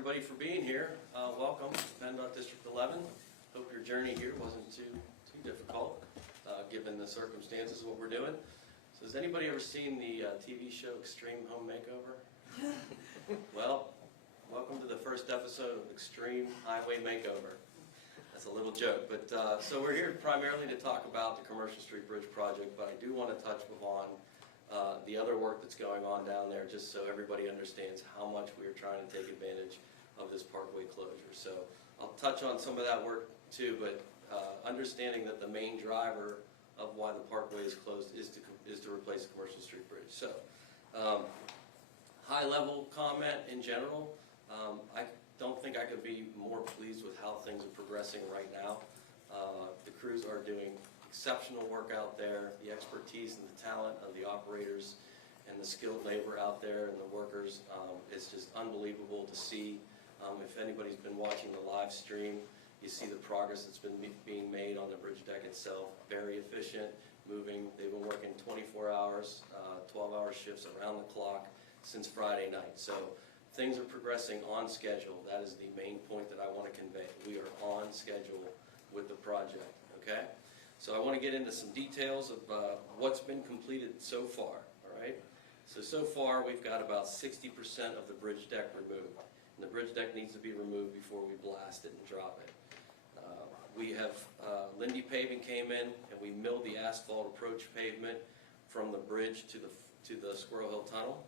everybody for being here. Welcome to PennDOT District 11. Hope your journey here wasn't too difficult, given the circumstances of what we're doing. So has anybody ever seen the TV show Extreme Home Makeover? Well, welcome to the first episode of Extreme Highway Makeover. That's a little joke, but so we're here primarily to talk about the Commercial Street Bridge project, but I do want to touch upon the other work that's going on down there, just so everybody understands how much we are trying to take advantage of this Parkway closure. So I'll touch on some of that work too, but understanding that the main driver of why the Parkway is closed is to replace the Commercial Street Bridge. So high level comment in general, I don't think I could be more pleased with how things are progressing right now. The crews are doing exceptional work out there. The expertise and the talent of the operators and the skilled labor out there and the workers, it's just unbelievable to see. If anybody's been watching the live stream, you see the progress that's been being made on the bridge deck itself. Very efficient, moving. They've been working 24 hours, 12-hour shifts around the clock since Friday night. So things are progressing on schedule. That is the main point that I want to convey. We are on schedule with the project, okay? So I want to get into some details of what's been completed so far, all right? So far we've got about 60% of the bridge deck removed. And the bridge deck needs to be removed before we blast it and drop it. We have, Lindy Paving came in and we milled the asphalt approach pavement from the bridge to the Squirrel Hill Tunnel.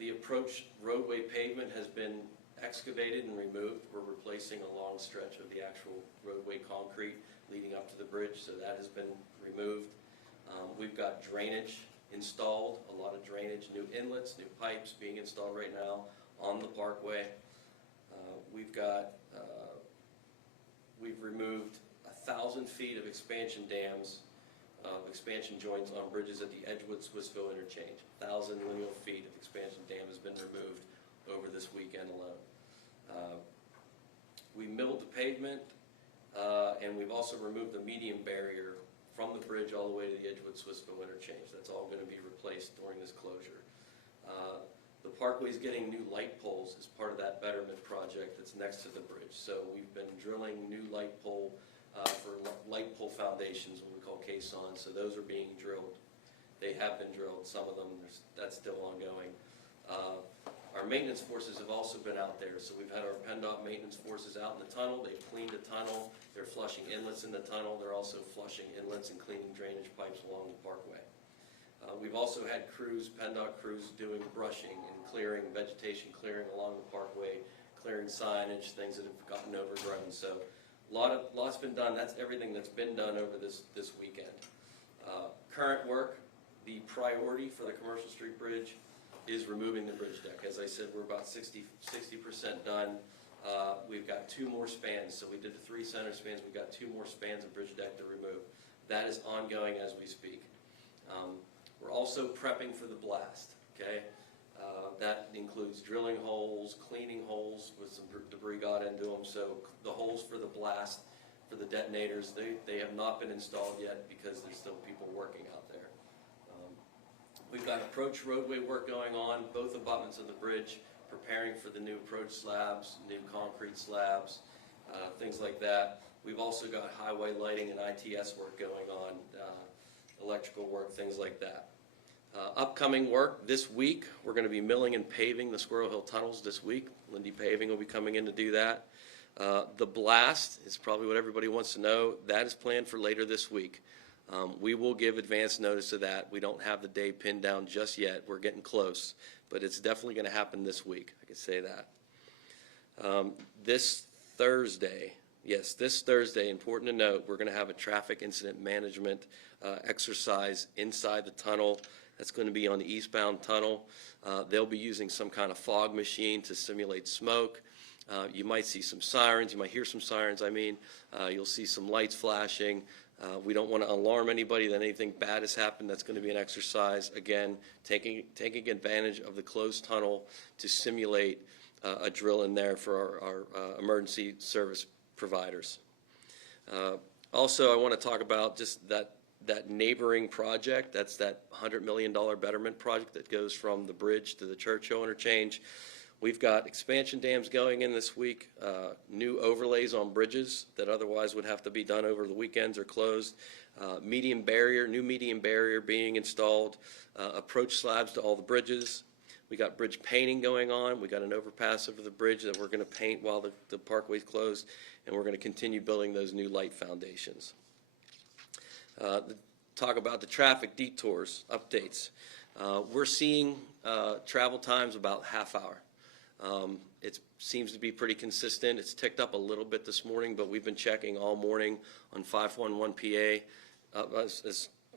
The approach roadway pavement has been excavated and removed. We're replacing a long stretch of the actual roadway concrete leading up to the bridge, so that has been removed. We've got drainage installed, a lot of drainage, new inlets, new pipes being installed right now on the Parkway. We've removed 1,000 feet of expansion dams, expansion joints on bridges at the Edgewood-Swissville interchange. 1,000 lineal feet of expansion dam has been removed over this weekend alone. We milled the pavement, and we've also removed the median barrier from the bridge all the way to the Edgewood-Swissville interchange. That's all going to be replaced during this closure. The Parkway is getting new light poles as part of that betterment project that's next to the bridge. So we've been drilling new light pole for light pole foundations, what we call caissons. So those are being drilled. They have been drilled. Some of them, that's still ongoing. Our maintenance forces have also been out there. So we've had our PennDOT maintenance forces out in the tunnel. They've cleaned the tunnel. They're flushing inlets in the tunnel. They're also flushing inlets and cleaning drainage pipes along the Parkway. We've also had crews, PennDOT crews, doing brushing and clearing, vegetation clearing along the Parkway, clearing signage, things that have gotten overgrown. So lots been done. That's everything that's been done over this weekend. Current work, the priority for the Commercial Street Bridge is removing the bridge deck. As I said, we're about 60% done. We've got 2 more spans. So we did the 3 center spans. We've got 2 more spans of bridge deck to remove. That is ongoing as we speak. We're also prepping for the blast, okay? That includes drilling holes, cleaning holes with some debris got into them. So the holes for the blast, for the detonators, they have not been installed yet because there's still people working out there. We've got approach roadway work going on, both abutments of the bridge, preparing for the new approach slabs, new concrete slabs, things like that. We've also got highway lighting and ITS work going on, electrical work, things like that. Upcoming work this week, we're going to be milling and paving the Squirrel Hill tunnels this week. Lindy Paving will be coming in to do that. The blast is probably what everybody wants to know. That is planned for later this week. We will give advance notice of that. We don't have the day pinned down just yet. We're getting close, but it's definitely going to happen this week. I can say that. This Thursday, yes, this Thursday, important to note, we're going to have a traffic incident management exercise inside the tunnel. That's going to be on the eastbound tunnel. They'll be using some kind of fog machine to simulate smoke. You might see some sirens. You might hear some sirens, I mean. You'll see some lights flashing. We don't want to alarm anybody that anything bad has happened. That's going to be an exercise, again, taking advantage of the closed tunnel to simulate a drill in there for our emergency service providers. Also, I want to talk about just that neighboring project. That's that $100 million betterment project that goes from the bridge to the Churchill interchange. We've got expansion dams going in this week, new overlays on bridges that otherwise would have to be done over the weekends or closed, new median barrier being installed, approach slabs to all the bridges. We got bridge painting going on. We got an overpass over the bridge that we're going to paint while the parkway's closed, and we're going to continue building those new light foundations. Talk about the traffic detours, updates. We're seeing travel times about half hour. It seems to be pretty consistent. It's ticked up a little bit this morning, but we've been checking all morning on 511 PA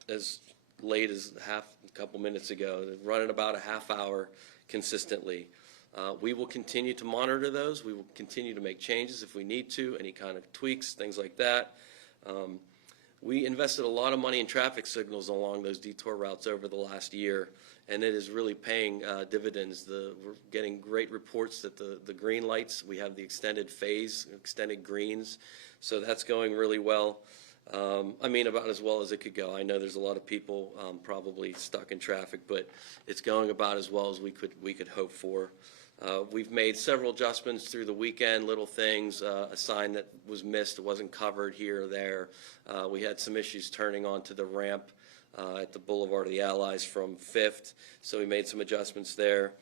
as late as a couple minutes ago, running about a half hour consistently. We will continue to monitor those. We will continue to make changes if we need to, any kind of tweaks, things like that. We invested a lot of money in traffic signals along those detour routes over the last year, and it is really paying dividends. We're getting great reports that the green lights, we have the extended phase, extended greens, so that's going really well. I mean, about as well as it could go. I know there's a lot of people probably stuck in traffic, but it's going about as well as we could hope for. We've made several adjustments through the weekend, little things, a sign that was missed, it wasn't covered here or there. We had some issues turning onto the ramp at the Boulevard of the Allies from 5th, so we made some adjustments there.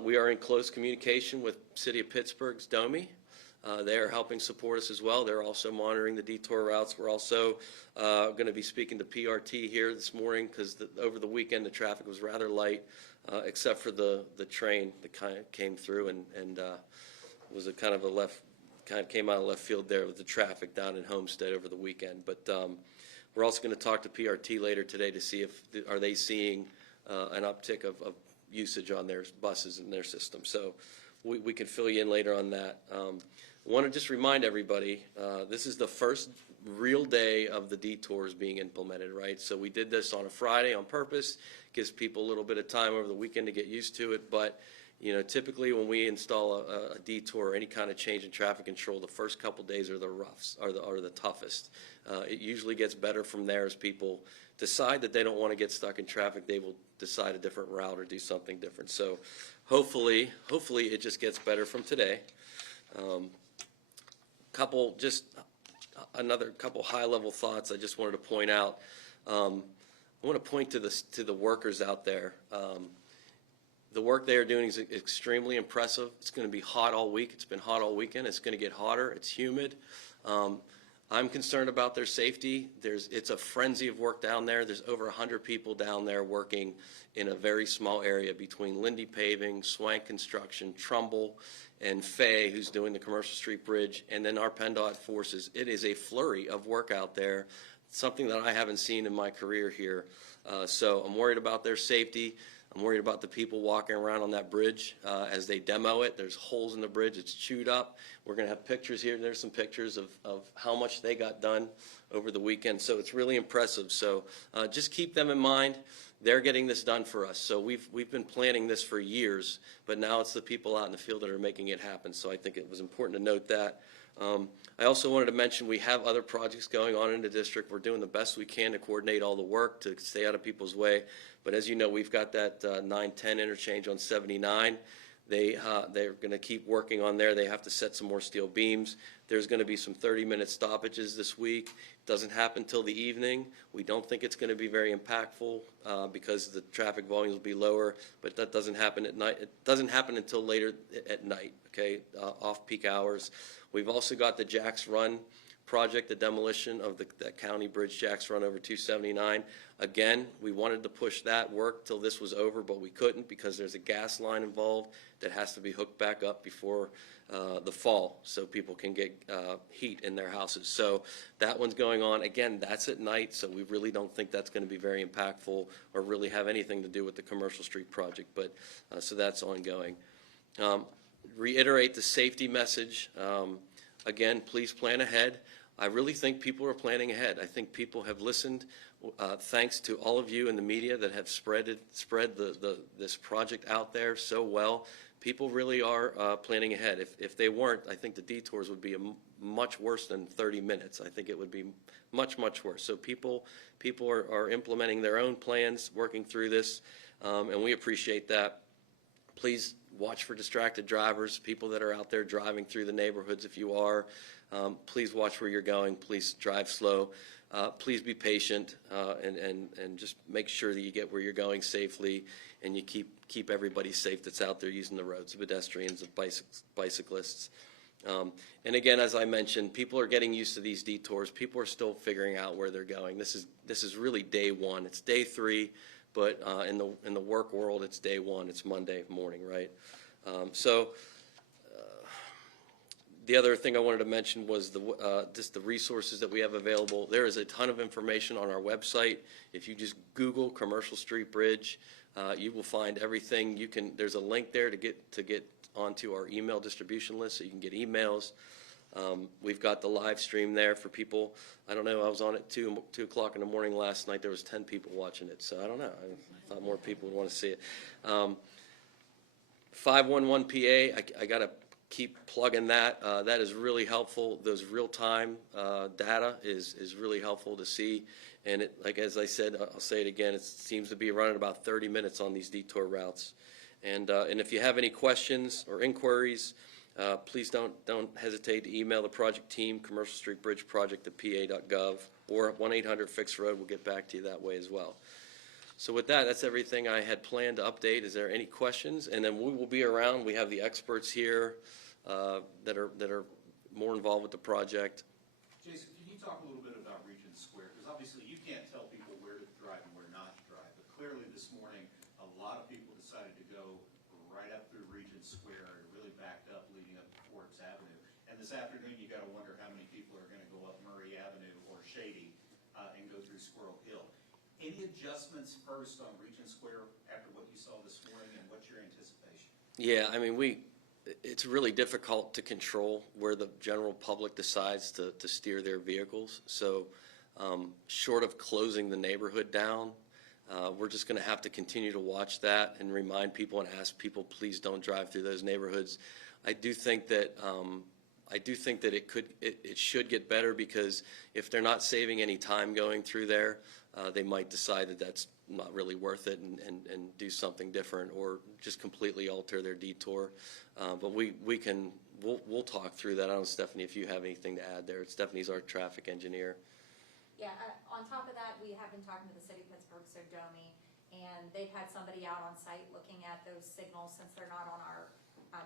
We are in close communication with City of Pittsburgh's DOMI. They are helping support us as well. They're also monitoring the detour routes. We're also going to be speaking to PRT here this morning because over the weekend the traffic was rather light, except for the train that kind of came through and was a kind of came out of left field there with the traffic down in Homestead over the weekend. But we're also going to talk to PRT later today to see if are they seeing an uptick of usage on their buses and their system. So we can fill you in later on that. I want to just remind everybody, this is the first real day of the detours being implemented, right? So we did this on a Friday on purpose, gives people a little bit of time over the weekend to get used to it, but typically when we install a detour or any kind of change in traffic control, the first couple days are the roughs, are the toughest. It usually gets better from there as people decide that they don't want to get stuck in traffic. They will decide a different route or do something different. So hopefully it just gets better from today. Another couple high-level thoughts I just wanted to point out. I want to point to the workers out there. The work they are doing is extremely impressive. It's going to be hot all week. It's been hot all weekend. It's going to get hotter. It's humid. I'm concerned about their safety. It's a frenzy of work down there. There's over 100 people down there working in a very small area between Lindy Paving, Swank Construction, Trumbull, and Fay, who's doing the Commercial Street Bridge, and then our PennDOT forces. It is a flurry of work out there, something that I haven't seen in my career here. So I'm worried about their safety. I'm worried about the people walking around on that bridge as they demo it. There's holes in the bridge. It's chewed up. We're going to have pictures here. There's some pictures of how much they got done over the weekend. So it's really impressive. So just keep them in mind. They're getting this done for us. So we've been planning this for years, but now it's the people out in the field that are making it happen. So I think it was important to note that. I also wanted to mention we have other projects going on in the district. We're doing the best we can to coordinate all the work to stay out of people's way. But as you know, we've got that 910 interchange on 79. They're going to keep working on there. They have to set some more steel beams. There's going to be some 30-minute stoppages this week. It doesn't happen till the evening. We don't think it's going to be very impactful because the traffic volumes will be lower, but that doesn't happen at night. It doesn't happen until later at night, okay, off-peak hours. We've also got the Jacks Run project, the demolition of that county bridge, Jacks Run over 279. Again, we wanted to push that work till this was over, but we couldn't because there's a gas line involved that has to be hooked back up before the fall so people can get heat in their houses. So that one's going on. Again, that's at night, so we really don't think that's going to be very impactful or really have anything to do with the Commercial Street project, but so that's ongoing. Reiterate the safety message. Again, please plan ahead. I really think people are planning ahead. I think people have listened. Thanks to all of you in the media that have spread this project out there so well. People really are planning ahead. If they weren't, I think the detours would be much worse than 30 minutes. I think it would be much, much worse. So people are implementing their own plans, working through this, and we appreciate that. Please watch for distracted drivers, people that are out there driving through the neighborhoods. If you are, please watch where you're going. Please drive slow. Please be patient, and just make sure that you get where you're going safely, and you keep everybody safe that's out there using the roads, the pedestrians, the bicyclists. And again, as I mentioned, people are getting used to these detours. People are still figuring out where they're going. This is really day one. It's day 3, but in the work world, it's day 1. It's Monday morning, right? The other thing I wanted to mention was just the resources that we have available. There is a ton of information on our website. If you just Google Commercial Street Bridge, you will find everything. There's a link there to get onto our email distribution list, so you can get emails. We've got the live stream there for people. I don't know, I was on at 2 o'clock in the morning last night. There was 10 people watching it, so I don't know. I thought more people would want to see it. 511 PA, I got to keep plugging that. That is really helpful. Those real-time data is really helpful to see. And like as I said, I'll say it again, it seems to be running about 30 minutes on these detour routes. And if you have any questions or inquiries, please don't hesitate to email the project team, Commercial Street Bridge Project at pa.gov, or 1-800-FIX-ROAD. We'll get back to you that way as well. So with that, that's everything I had planned to update. Is there any questions? And then we will be around. We have the experts here that are more involved with the project. Jason, can you talk a little bit about Regent Square? Because obviously you can't tell people where to drive and where not to drive. But clearly this morning, a lot of people decided to go right up through Regent Square and really backed up leading up to Forbes Avenue. And this afternoon, you got to wonder how many people are going to go up Murray Avenue or Shady and go through Squirrel Hill. Any adjustments first on Regent Square after what you saw this morning, and what's your anticipation? Yeah, I mean, it's really difficult to control where the general public decides to steer their vehicles. So short of closing the neighborhood down, we're just going to have to continue to watch that and remind people and ask people, please don't drive through those neighborhoods. I do think that it should get better, because if they're not saving any time going through there, they might decide that that's not really worth it and do something different, or just completely alter their detour. But we'll talk through that. I don't know, Stephanie, if you have anything to add there. Stephanie's our traffic engineer. Yeah, on top of that, we have been talking to the city of Pittsburgh, so DOMI, and they've had somebody out on site looking at those signals since they're not on our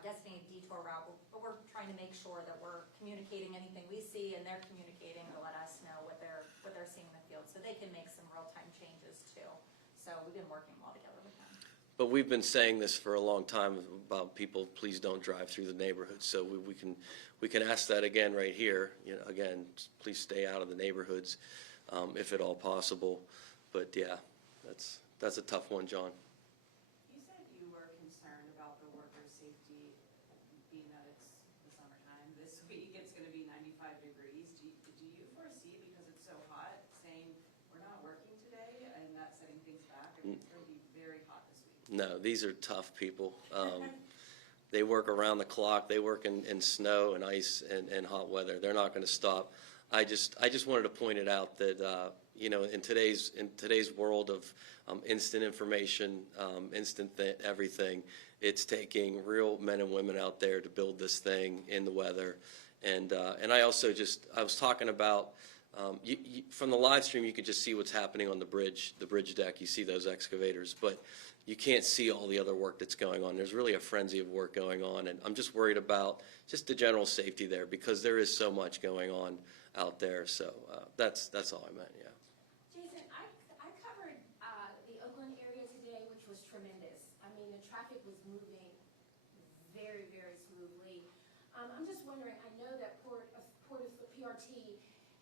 designated detour route. But we're trying to make sure that we're communicating anything we see, and they're communicating to let us know what they're seeing in the field, so they can make some real-time changes too. So we've been working well together with them. But we've been saying this for a long time about people, please don't drive through the neighborhoods. So we can ask that again right here. You know, again, please stay out of the neighborhoods if at all possible. But yeah, that's a tough one, John. You said you were concerned about the worker safety, being that it's the summertime. This week it's going to be 95 degrees. Do you foresee, because it's so hot, saying we're not working today and that setting things back? I mean, it's going to be very hot this week. No, these are tough people. They work around the clock. They work in snow and ice and hot weather. They're not going to stop. I just wanted to point it out that you know, in today's world of instant information, everything, it's taking real men and women out there to build this thing in the weather. And I also I was talking about from the live stream, you could just see what's happening on the bridge deck. You see those excavators, but you can't see all the other work that's going on. There's really a frenzy of work going on, and I'm just worried about just the general safety there, because there is so much going on out there. So that's all I meant. Yeah. Jason, I covered the Oakland area today, which was tremendous. I mean, the traffic was moving very, very smoothly. I'm just wondering, I know that PRT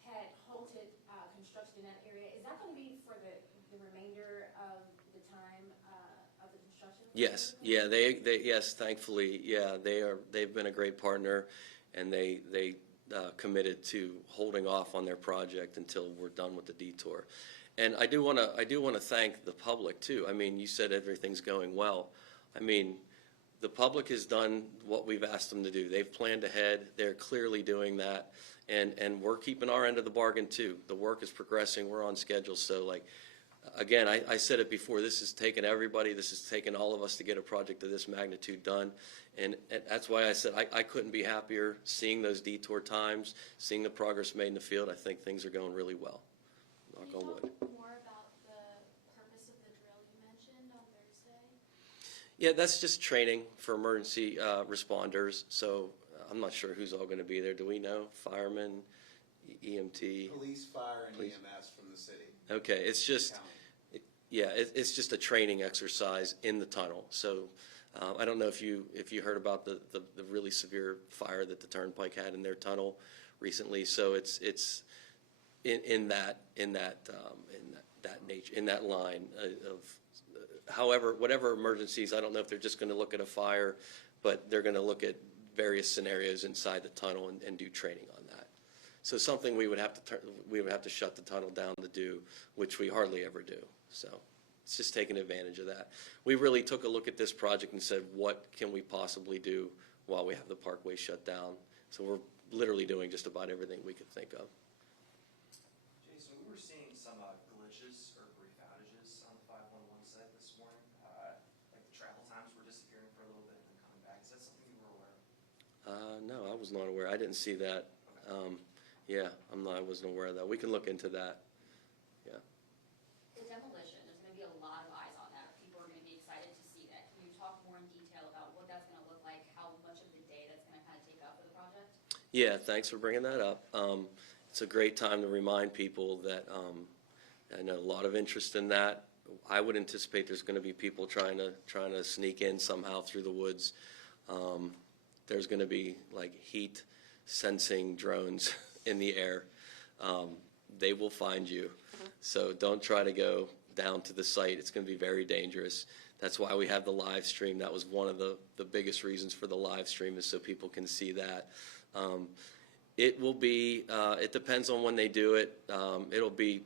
had halted construction in that area. Is that going to be for the remainder of the time of the construction? Yes. Yeah. Yes. Thankfully, yeah. They've been a great partner, and they committed to holding off on their project until we're done with the detour. And I do want to thank the public too. I mean, you said everything's going well. I mean, the public has done what we've asked them to do. They've planned ahead. They're clearly doing that, and we're keeping our end of the bargain too. The work is progressing. We're on schedule. So like, again, I said it before, this has taken everybody, this has taken all of us to get a project of this magnitude done. And that's why I said I couldn't be happier seeing those detour times, seeing the progress made in the field. I think things are going really well. Knock on wood. Can you talk more about the purpose of the drill you mentioned on Thursday? Yeah, that's just training for emergency responders. So I'm not sure who's all going to be there. Do we know? Firemen, EMT? Police, fire, and Police. EMS from the city. Okay, it's just, County. yeah, it's just a training exercise in the tunnel. So I don't know if you heard about the really severe fire that the Turnpike had in their tunnel recently. So it's in that nature, in that line of, however, whatever emergencies. I don't know if they're just going to look at a fire, but they're going to look at various scenarios inside the tunnel and do training on that. So something we would have to shut the tunnel down to do, which we hardly ever do. So it's just taking advantage of that. We really took a look at this project and said, what can we possibly do while we have the Parkway shut down? So we're literally doing just about everything we could think of. Jason, we were seeing some glitches or brief outages on the 511 site this morning. Like the travel times were disappearing for a little bit and then coming back. Is that something you were aware of? No, I was not aware. I didn't see that. Yeah, I wasn't aware of that. We can look into that. Yeah. The demolition, there's gonna be a lot of eyes on that. People are gonna be excited to see that. Can you talk more in detail about what that's gonna look like, how much of the day that's gonna kind of take up for the project? Yeah, thanks for bringing that up. It's a great time to remind people that I know a lot of interest in that. I would anticipate there's going to be people trying to sneak in somehow through the woods. There's going to be like heat sensing drones in the air. They will find you. So don't try to go down to the site. It's going to be very dangerous. That's why we have the live stream. That was one of the biggest reasons for the live stream, is so people can see that. It will be, it depends on when they do it. It'll be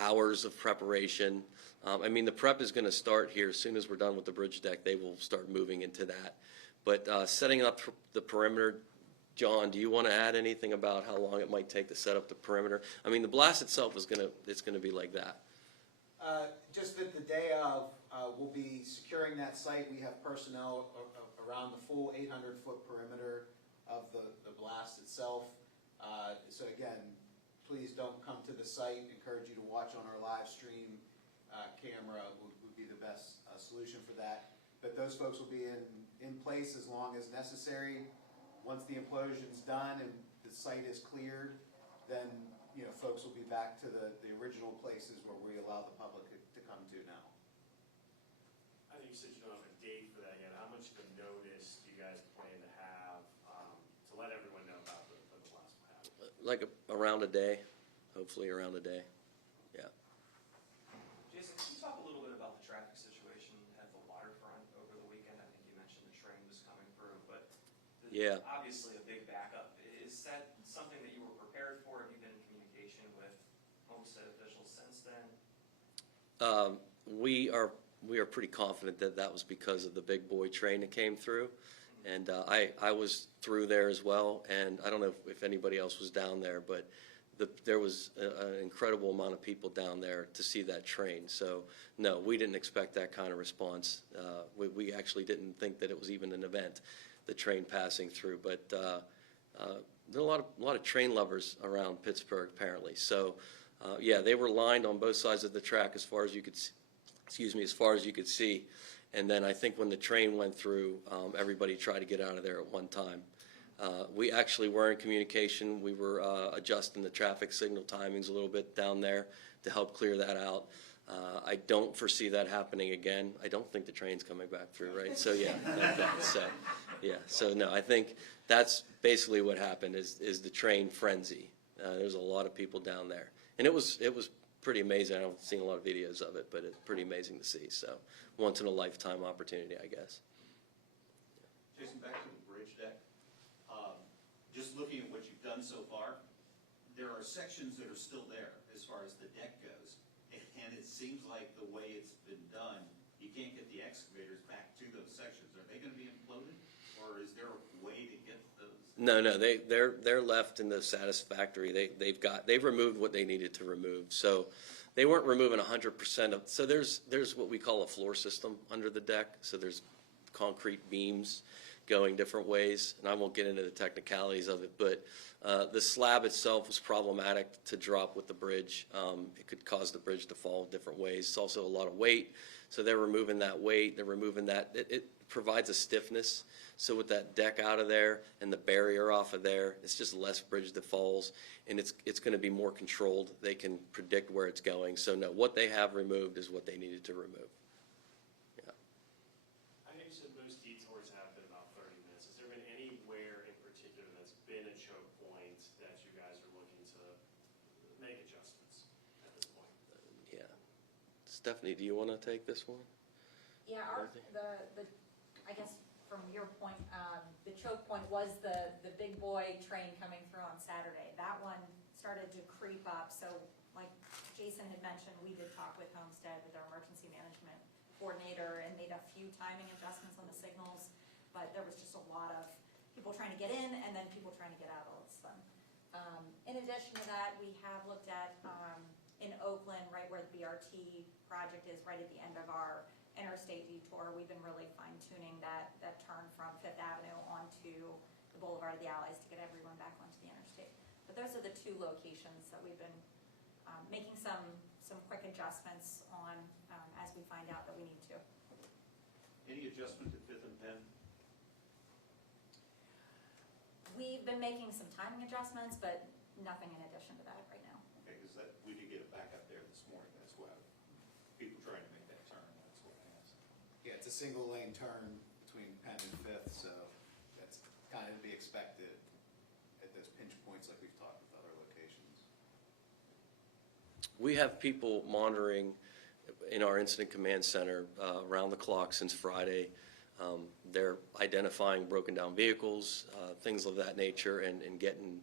hours of preparation. I mean, the prep is going to start here as soon as we're done with the bridge deck. They will start moving into that. But setting up the perimeter, John, do you want to add anything about how long it might take to set up the perimeter? I mean, the blast itself is it's going to be like that. Just that the day of, we'll be securing that site. We have personnel around the full 800-foot perimeter of the blast itself. So again, please don't come to the site. Encourage you to watch on our live stream camera would be the best solution for that. But those folks will be in place as long as necessary. Once the implosion's done and the site is cleared, then folks will be back to the original places where we allow the public to come to now. I think you said you don't have a date for that yet. How much of a notice do you guys plan to have to let everyone know about the blast will happen? Like around a day, hopefully around a day. Yeah. Jason, can you talk a little bit about the traffic situation at the waterfront over the weekend? I think you mentioned the train was coming through, but Yeah. obviously a big backup. Is that something that you were prepared for? Have you been in communication with Homestead officials since then? We are pretty confident that that was because of the big boy train that came through. And I was through there as well, and I don't know if anybody else was down there, but there was an incredible amount of people down there to see that train. So no, we didn't expect that kind of response. We actually didn't think that it was even an event, the train passing through. But there are a lot of train lovers around Pittsburgh apparently. So yeah, they were lined on both sides of the track as far as you could see. And then I think when the train went through, everybody tried to get out of there at one time. We actually were in communication. We were adjusting the traffic signal timings a little bit down there to help clear that out. I don't foresee that happening again. I don't think the train's coming back through, right? So yeah, so no, I think that's basically what happened is the train frenzy. There's a lot of people down there, and it was pretty amazing. I haven't seen a lot of videos of it, but it's pretty amazing to see. So once in a lifetime opportunity, I guess. Jason, back to the bridge deck. Just looking at what you've done so far, there are sections that are still there as far as the deck goes. And it seems like the way it's been done, you can't get the excavators back to those sections. Are they going to be imploded? Or is there a way to get those? No, they're left in the satisfactory. They've removed what they needed to remove. So They weren't removing 100% of, so there's what we call a floor system under the deck. So there's concrete beams going different ways, and I won't get into the technicalities of it, but the slab itself was problematic to drop with the bridge. It could cause the bridge to fall different ways. It's also a lot of weight, so they're removing that weight. They're removing that. It provides a stiffness. So with that deck out of there and the barrier off of there, it's just less bridge that falls, and it's going to be more controlled. They can predict where it's going. So no, what they have removed is what they needed to remove. Yeah. I know you said most detours have been about 30 minutes. Has there been anywhere in particular that's been a choke point that you guys are looking to make adjustments at this point? Yeah. Stephanie, do you want to take this one? Yeah, I guess from your point, the choke point was the big boy train coming through on Saturday. That one started to creep up, so like Jason had mentioned, we did talk with Homestead, with our emergency management coordinator, and made a few timing adjustments on the signals, but there was just a lot of people trying to get in and then people trying to get out all of a sudden. In addition to that, we have looked at, in Oakland, right where the BRT project is, right at the end of our interstate detour, we've been really fine-tuning that turn from Fifth Avenue onto the Boulevard of the Allies to get everyone back onto the interstate. But those are the two locations that we've been making some quick adjustments on as we find out that we need to. Any adjustment to Fifth and Penn? We've been making some timing adjustments, but nothing in addition to that right now. Okay, because we did get it back up there this morning, that's why, people trying to make that turn, that's what I asked. Yeah, it's a single lane turn between Penn and Fifth, so that's kind of to be expected at those pinch points like we've talked with other locations. We have people monitoring in our incident command center around the clock since Friday. They're identifying broken down vehicles, things of that nature, and getting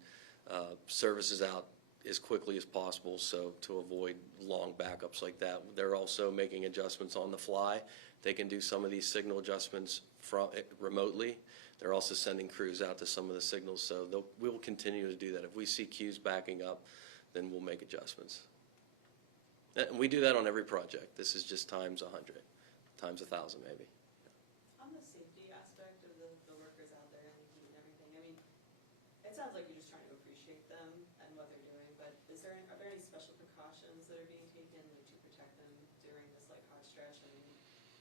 services out as quickly as possible, so to avoid long backups like that. They're also making adjustments on the fly. They can do some of these signal adjustments remotely. They're also sending crews out to some of the signals, so we will continue to do that. If we see queues backing up, then we'll make adjustments. And we do that on every project. This is just times 100, times 1,000 maybe. On the safety aspect of the workers out there and the heat and everything, I mean, it sounds like you're just trying to appreciate them and what they're doing, but are there any special precautions that are being taken like, to protect them during this like hot stretch? I mean,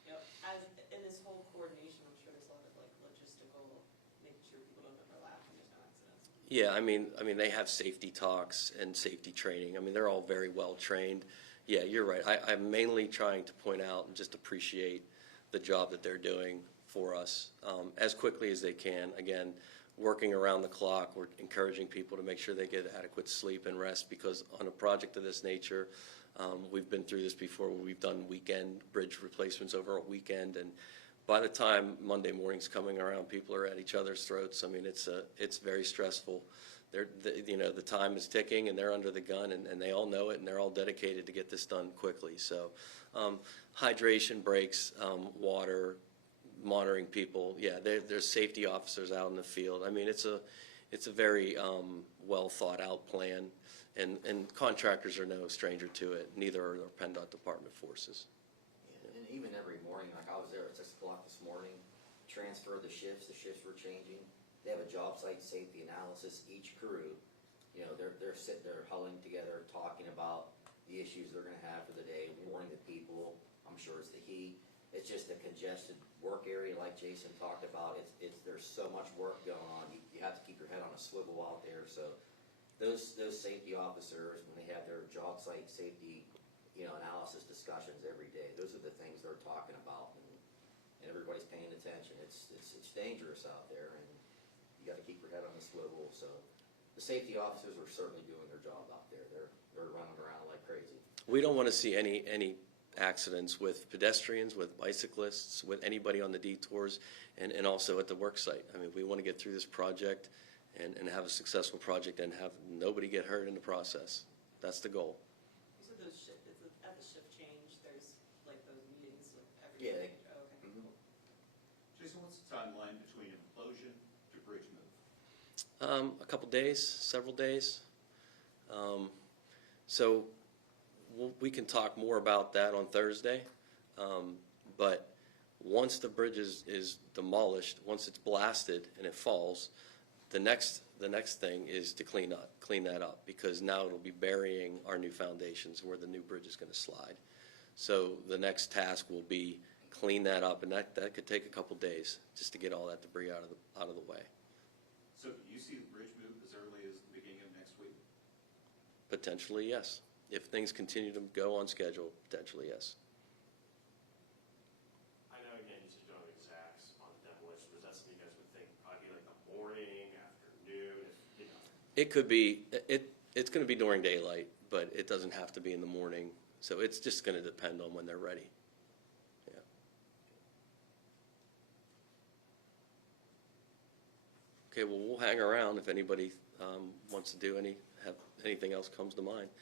you know, as in this whole coordination, I'm sure there's a lot of like logistical, making sure people don't overlap and there's no accidents. Yeah, I mean they have safety talks and safety training. I mean, they're all very well trained. Yeah, you're right. I'm mainly trying to point out and just appreciate the job that they're doing for us as quickly as they can. Again, working around the clock, we're encouraging people to make sure they get adequate sleep and rest, because on a project of this nature, we've been through this before where we've done weekend bridge replacements over a weekend, and by the time Monday morning's coming around, people are at each other's throats. I mean, it's very stressful. The time is ticking, and they're under the gun, and they all know it, and they're all dedicated to get this done quickly. So, hydration breaks, water, monitoring people. Yeah, there's safety officers out in the field. I mean, it's a very well thought out plan, and contractors are no stranger to it. Neither are our PennDOT department forces. Yeah, and even every morning, like I was there at 6 o'clock this morning, transfer the shifts were changing. They have a job site safety analysis. Each crew, you know, they're sitting there huddling together, talking about the issues they're gonna have for the day, warning the people. I'm sure it's the heat. It's just a congested work area like Jason talked about. There's so much work going on. You have to keep your head on a swivel out there. So those safety officers, when they have their job site safety, you know, analysis discussions every day, those are the things they're talking about, and everybody's paying attention. It's dangerous out there, and you got to keep your head on the swivel. So the safety officers are certainly doing their job out there. They're running around like crazy. We don't want to see any accidents with pedestrians, with bicyclists, with anybody on the detours, and also at the work site. I mean, we want to get through this project and have a successful project and have nobody get hurt in the process. That's the goal. You said those at the shift change, there's like those meetings with every. Yeah. Oh, okay. Mm-hmm. Jason, what's the timeline between implosion to bridge move? A couple days, several days. So we can talk more about that on Thursday. But once the bridge is demolished, once it's blasted and it falls, the next thing is to clean that up, because now it'll be burying our new foundations where the new bridge is going to slide. So the next task will be clean that up, and that could take a couple days just to get all that debris out of the way. So do you see the bridge move as early as the beginning of next week? Potentially, yes. If things continue to go on schedule, potentially, yes. I know, again, you said you don't have exacts on demolition, but is that something you guys would think probably be like the morning, afternoon, if, you know? It could be, it's going to be during daylight, but it doesn't have to be in the morning. So it's just going to depend on when they're ready. Yeah. Okay, well, we'll hang around if anybody wants to have anything else comes to mind.